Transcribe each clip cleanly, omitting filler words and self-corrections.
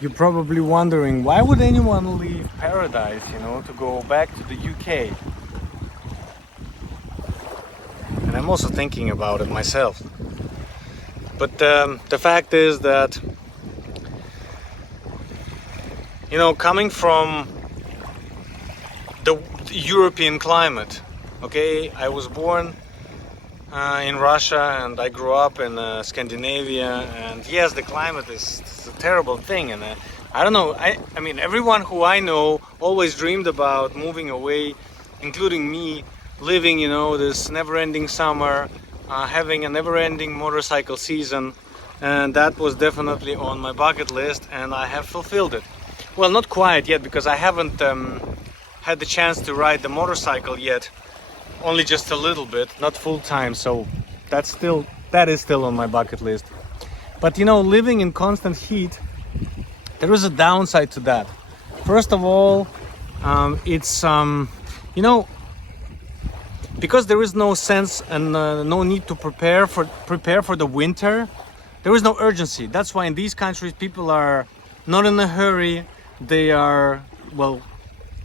You're probably wondering, why would anyone leave paradise, to go back to the UK? And I'm also thinking about it myself. But the fact is that, coming from the European climate, okay, I was born in Russia and I grew up in Scandinavia, and yes, the climate is a terrible thing, and I don't know, I mean everyone who I know always dreamed about moving away, including me, living this never-ending summer, having a never-ending motorcycle season, and that was definitely on my bucket list, and I have fulfilled it. Well, not quite yet, because I haven't had the chance to ride the motorcycle yet. Only just a little bit, not full time, so that is still on my bucket list. But living in constant heat, there is a downside to that. First of all, it's because there is no sense and no need to prepare for the winter. There is no urgency. That's why in these countries people are not in a hurry. They are, well,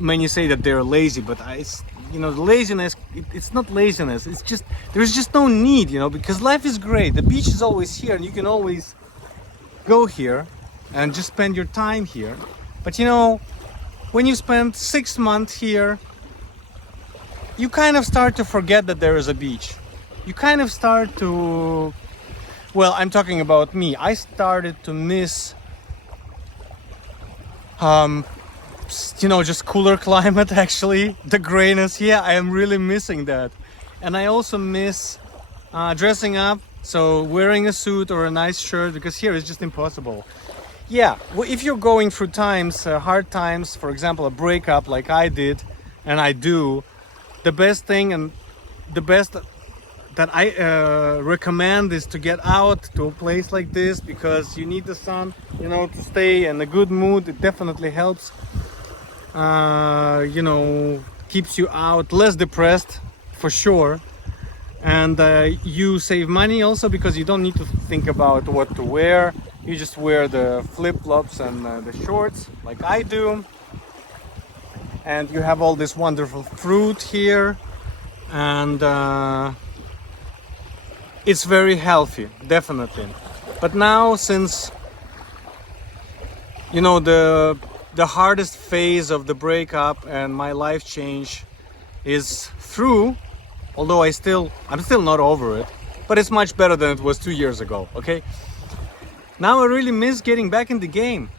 many say that they're lazy, but the laziness, it's not laziness, it's just there's just no need, because life is great. The beach is always here and you can always go here and just spend your time here. But when you spend 6 months here, you kind of start to forget that there is a beach. You kind of start to, well, I'm talking about me, I started to miss just cooler climate, actually. The grayness, yeah, I am really missing that. And I also miss dressing up, so wearing a suit or a nice shirt, because here it's just impossible. Yeah, well, if you're going through times, hard times, for example, a breakup like I did, and I do, the best thing and the best that I recommend is to get out to a place like this, because you need the sun, to stay in a good mood. It definitely helps. Keeps you out, less depressed for sure, and you save money also, because you don't need to think about what to wear. You just wear the flip-flops and the shorts like I do, and you have all this wonderful fruit here, and it's very healthy, definitely. But now, since the hardest phase of the breakup and my life change is through, although I'm still not over it, but it's much better than it was 2 years ago, okay? Now I really miss getting back in the game.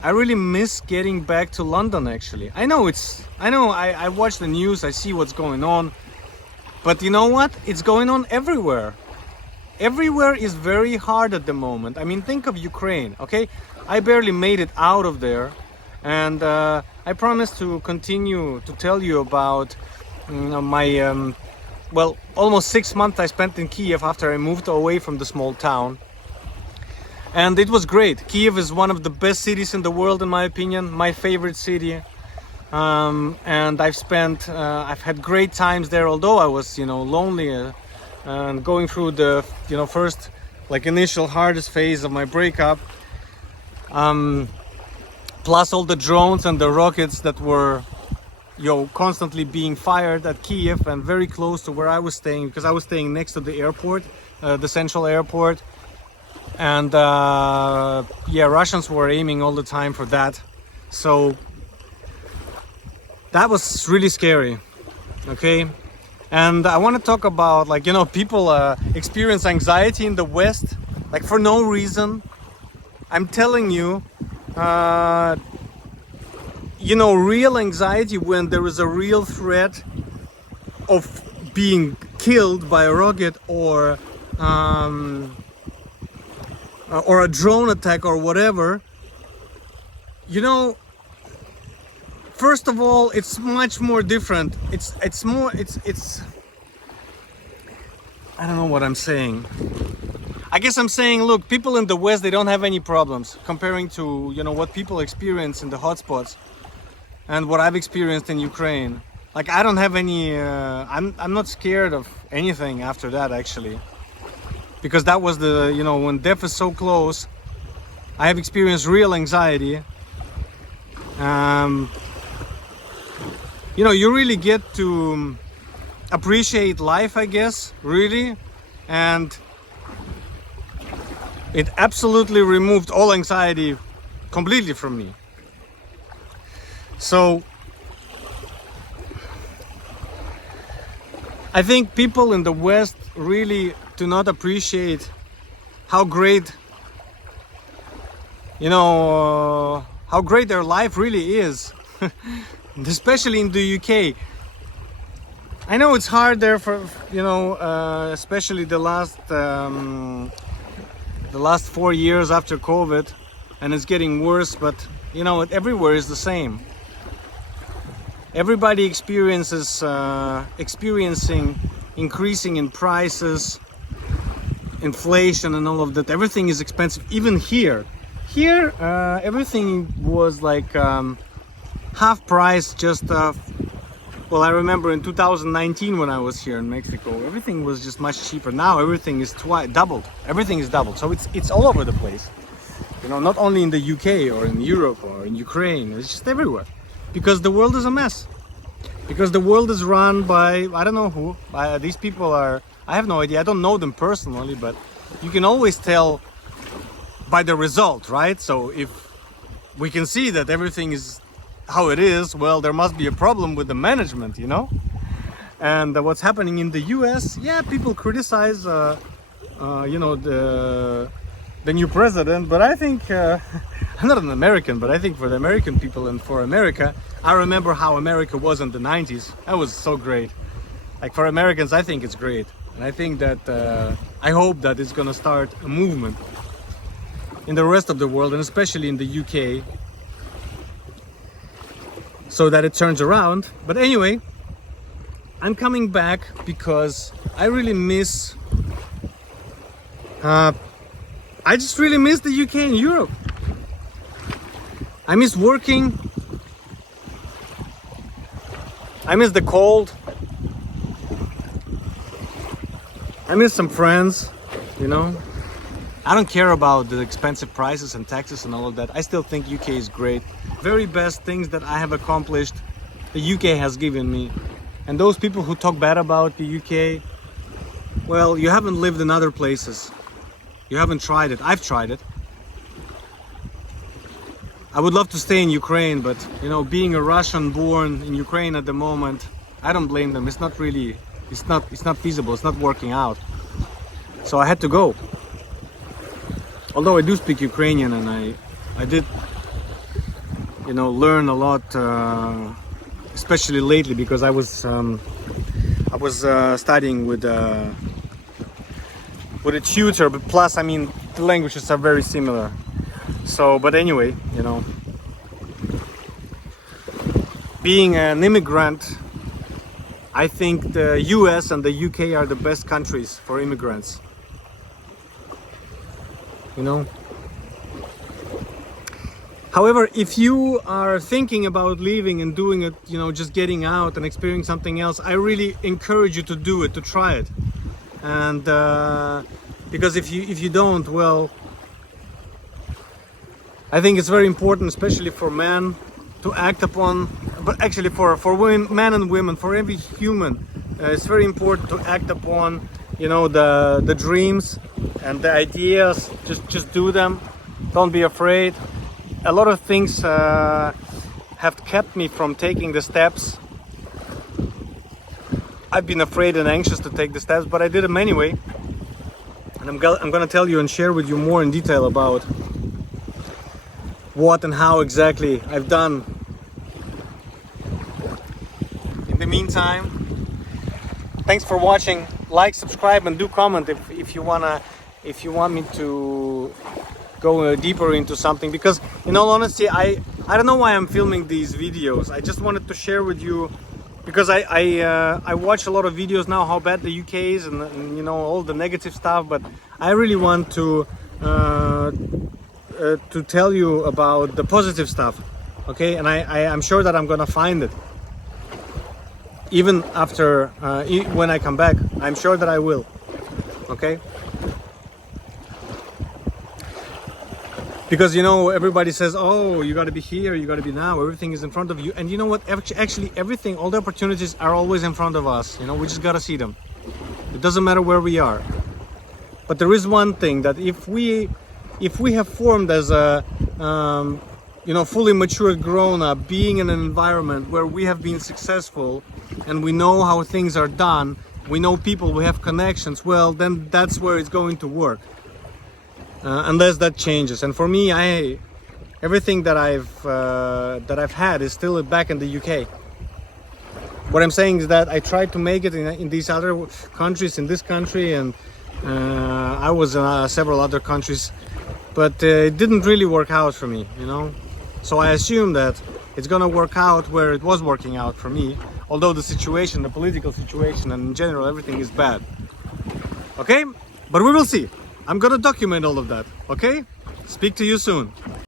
I really miss getting back to London, actually. I watch the news, I see what's going on, but you know what? It's going on everywhere. Everywhere is very hard at the moment. I mean, think of Ukraine, okay? I barely made it out of there. And I promise to continue to tell you about my almost 6 months I spent in Kyiv after I moved away from the small town, and it was great. Kyiv is one of the best cities in the world, in my opinion, my favorite city, and I've had great times there, although I was lonely and going through the first initial hardest phase of my breakup. Plus all the drones and the rockets that were constantly being fired at Kyiv and very close to where I was staying, because I was staying next to the airport, the central airport, and Russians were aiming all the time for that, so that was really scary, okay? And I want to talk about people experience anxiety in the West for no reason. I'm telling you, real anxiety when there is a real threat of being killed by a rocket or a drone attack or whatever. First of all, it's much more different. It's I don't know what I'm saying. I guess I'm saying, look, people in the West, they don't have any problems comparing to, what people experience in the hotspots and what I've experienced in Ukraine. I don't have any, I'm not scared of anything after that, actually. Because that was when death is so close, I have experienced real anxiety. You know, you really get to appreciate life, I guess, really. And it absolutely removed all anxiety completely from me. So I think people in the West really do not appreciate how great, you know, how great their life really is, especially in the UK. I know it's hard there for, you know, especially the last 4 years after COVID, and it's getting worse, but you know, everywhere is the same. Everybody experiencing increasing in prices, inflation and all of that. Everything is expensive, even here. Here, everything was like half price, just well, I remember in 2019 when I was here in Mexico, everything was just much cheaper. Now everything is doubled. Everything is doubled. So it's all over the place. You know, not only in the UK or in Europe or in Ukraine, it's just everywhere. Because the world is a mess. Because the world is run by, I don't know who. These people are, I have no idea. I don't know them personally, but you can always tell by the result, right? So if we can see that everything is how it is, well, there must be a problem with the management, you know? And what's happening in the US, yeah, people criticize, you know, the new president, but I think, I'm not an American, but I think for the American people and for America, I remember how America was in the 90s. That was so great. Like for Americans, I think it's great. And I think that, I hope that it's gonna start a movement in the rest of the world, and especially in the UK, so that it turns around. But anyway, I'm coming back because I really miss, I just really miss the UK and Europe. I miss working. I miss the cold. I miss some friends, you know. I don't care about the expensive prices and taxes and all of that. I still think UK is great. Very best things that I have accomplished, the UK has given me. And those people who talk bad about the UK, well, you haven't lived in other places. You haven't tried it. I've tried it. I would love to stay in Ukraine, but you know, being a Russian born in Ukraine at the moment, I don't blame them. It's not really, it's not feasible. It's not working out. So I had to go. Although I do speak Ukrainian, and I did, you know, learn a lot, especially lately, because I was studying with a tutor, but plus, I mean, the languages are very similar. So, but anyway, you know, being an immigrant, I think the US and the UK are the best countries for immigrants. You know. However, if you are thinking about leaving and doing it, you know, just getting out and experiencing something else, I really encourage you to do it, to try it. And because if you don't, well, I think it's very important, especially for men, to act upon, but actually for women, men and women, for every human, it's very important to act upon, you know, the dreams and the ideas. Just do them. Don't be afraid. A lot of things have kept me from taking the steps. I've been afraid and anxious to take the steps, but I did them anyway. And I'm gonna tell you and share with you more in detail about what and how exactly I've done. In the meantime, thanks for watching. Like, subscribe, and do comment if you want me to go deeper into something, because in all honesty, I don't know why I'm filming these videos. I just wanted to share with you, because I watch a lot of videos now how bad the UK is, and you know, all the negative stuff, but I really want to tell you about the positive stuff, okay? And I'm sure that I'm gonna find it, even after when I come back. I'm sure that I will, okay? Because you know, everybody says, oh, you got to be here, you got to be now, everything is in front of you. And you know what, actually everything, all the opportunities are always in front of us. You know, we just got to see them. It doesn't matter where we are. But there is one thing, that if we have formed as a you know, fully matured grown up, being in an environment where we have been successful and we know how things are done, we know people, we have connections, well, then that's where it's going to work. Unless that changes. And for me, everything that I've had is still back in the UK. What I'm saying is that I tried to make it in these other countries, in this country, and I was in several other countries, but it didn't really work out for me, you know. So I assume that it's gonna work out where it was working out for me, although the situation, the political situation, and in general everything is bad. Okay, but we will see. I'm gonna document all of that. Okay, speak to you soon.